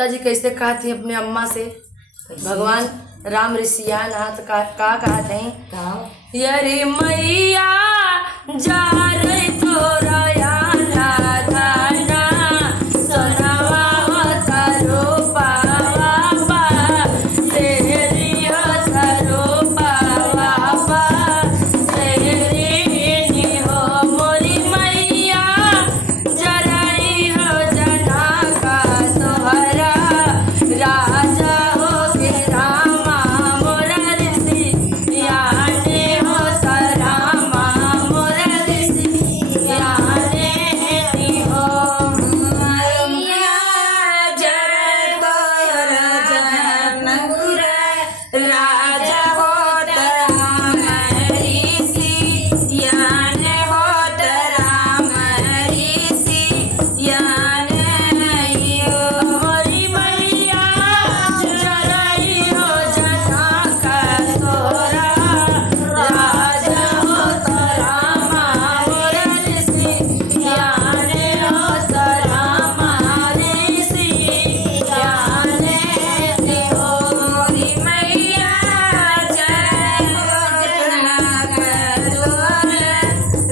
सीता जी कैसे कहा थी अपने अम्मा से, भगवान राम ऋषिया नाथ का कहा थे, यरी मैया जा रही तोरा याना धाना सोनावा तारो पावा पा तेरी तारो पावा पा तेरी हो मोरी मैया जराई हो जना का तोहरा राजा हो के रामा मोरा ऋषि याने हो सरामा मोरा ऋषि याने हो मैया जराई तोहरा जना राजा हो राम ऋषि याने हो राम ऋषि याने हो मोरी मैया जराई हो जना का तोरा राजा हो रामा मोरा ऋषि याने हो रामा ऋषि याने हो मोरी मैया जराई हो जना का तोरा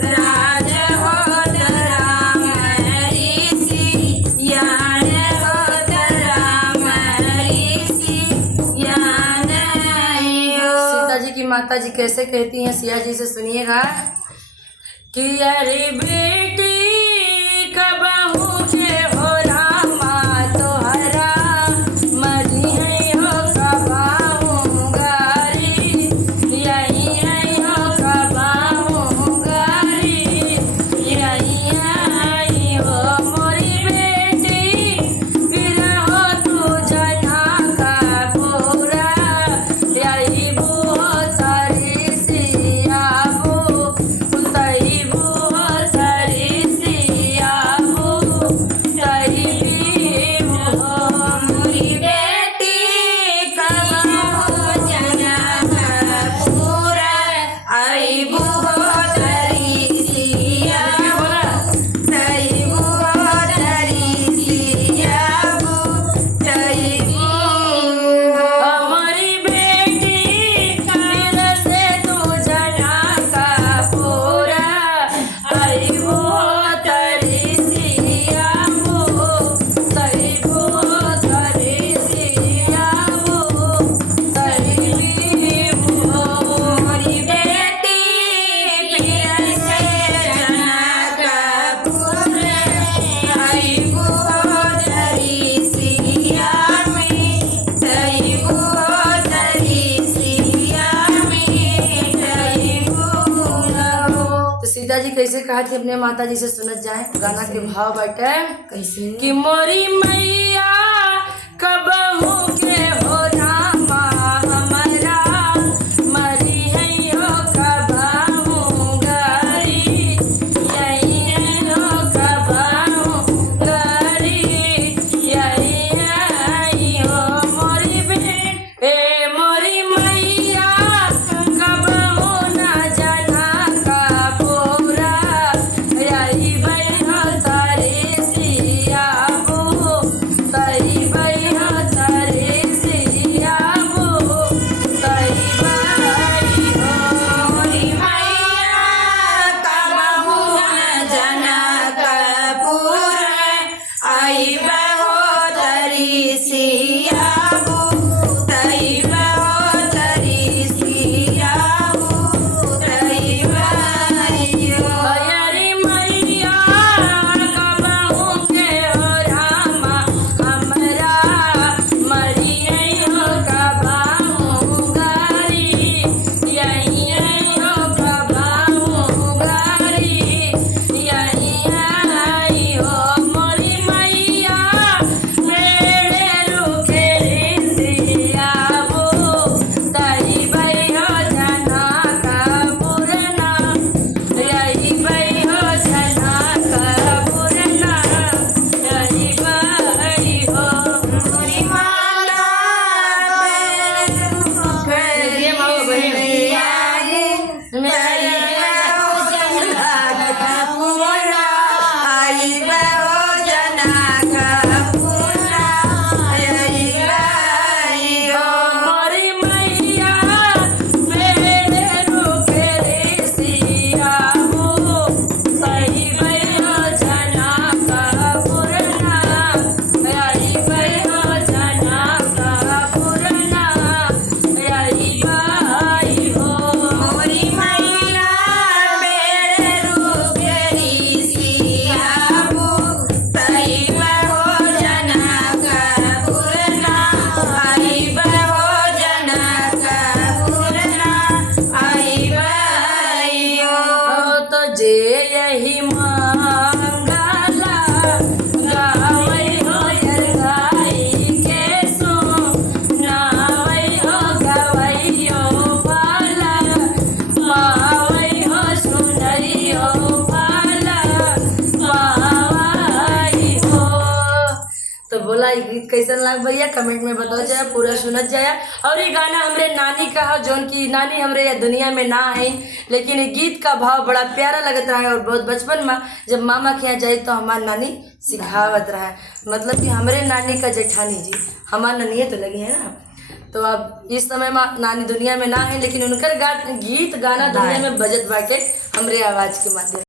राजा हो राम ऋषि याने हो राम ऋषि याने हो। सीता जी की माता जी कैसे कहती हैं सिया जी से सुनिएगा कि अरे बेटी कबहू के हो रामा तोहरा मरी है हो कबाहू गारी यही है हो कबाहू गारी यही हो मोरी बेटी फिर हो तू जना का पूरा यही बू हो तारी सियाबू तही बू हो तारी सियाबू तही हो मोरी बेटी कबहू जना का पूरा आई बू हो तारी सियाबू तही बू हो तारी सियाबू तही हमारी बेटी फिर से तू जना का पूरा आई वो तारी सियाबू तही वो तारी सियाबू तही हो मोरी बेटी फिर से जना का पूरा आई वो तारी सियामी तही वो तारी सियामी तही हो। तो सीता जी कैसे कहा थी अपने माता जी से सुनत जाए, गाना के भाव बाटे कैसे कि मोरी मैया कबहू के हो रामा हमारा मरी है हो कबाहू गारी यही है हो कबाहू गारी यही हो मोरी मोरी मैया कबहू ना जना का पूरा यही बहन तारी सियाबू तही बहन तो बोला ये गीत कैसन लाग भैया कमेंट में बताओ जाए, पूरा सुनत जाए। और ये गाना हमरे नानी का है, जौन की नानी हमरे या दुनिया में ना है, लेकिन ये गीत का भाव बड़ा प्यारा लगत रहा है। और बहुत बचपन में जब मामा के यहाँ जाए तो हमार नानी सिखावत रहा है, मतलब कि हमरे नानी का जेठानी जी हमार ननिये तो लगी है ना। तो अब इस समय में नानी दुनिया में ना है, लेकिन उनकर गीत गाना दुनिया में बजत बाटे हमरे आवाज के माध्यम।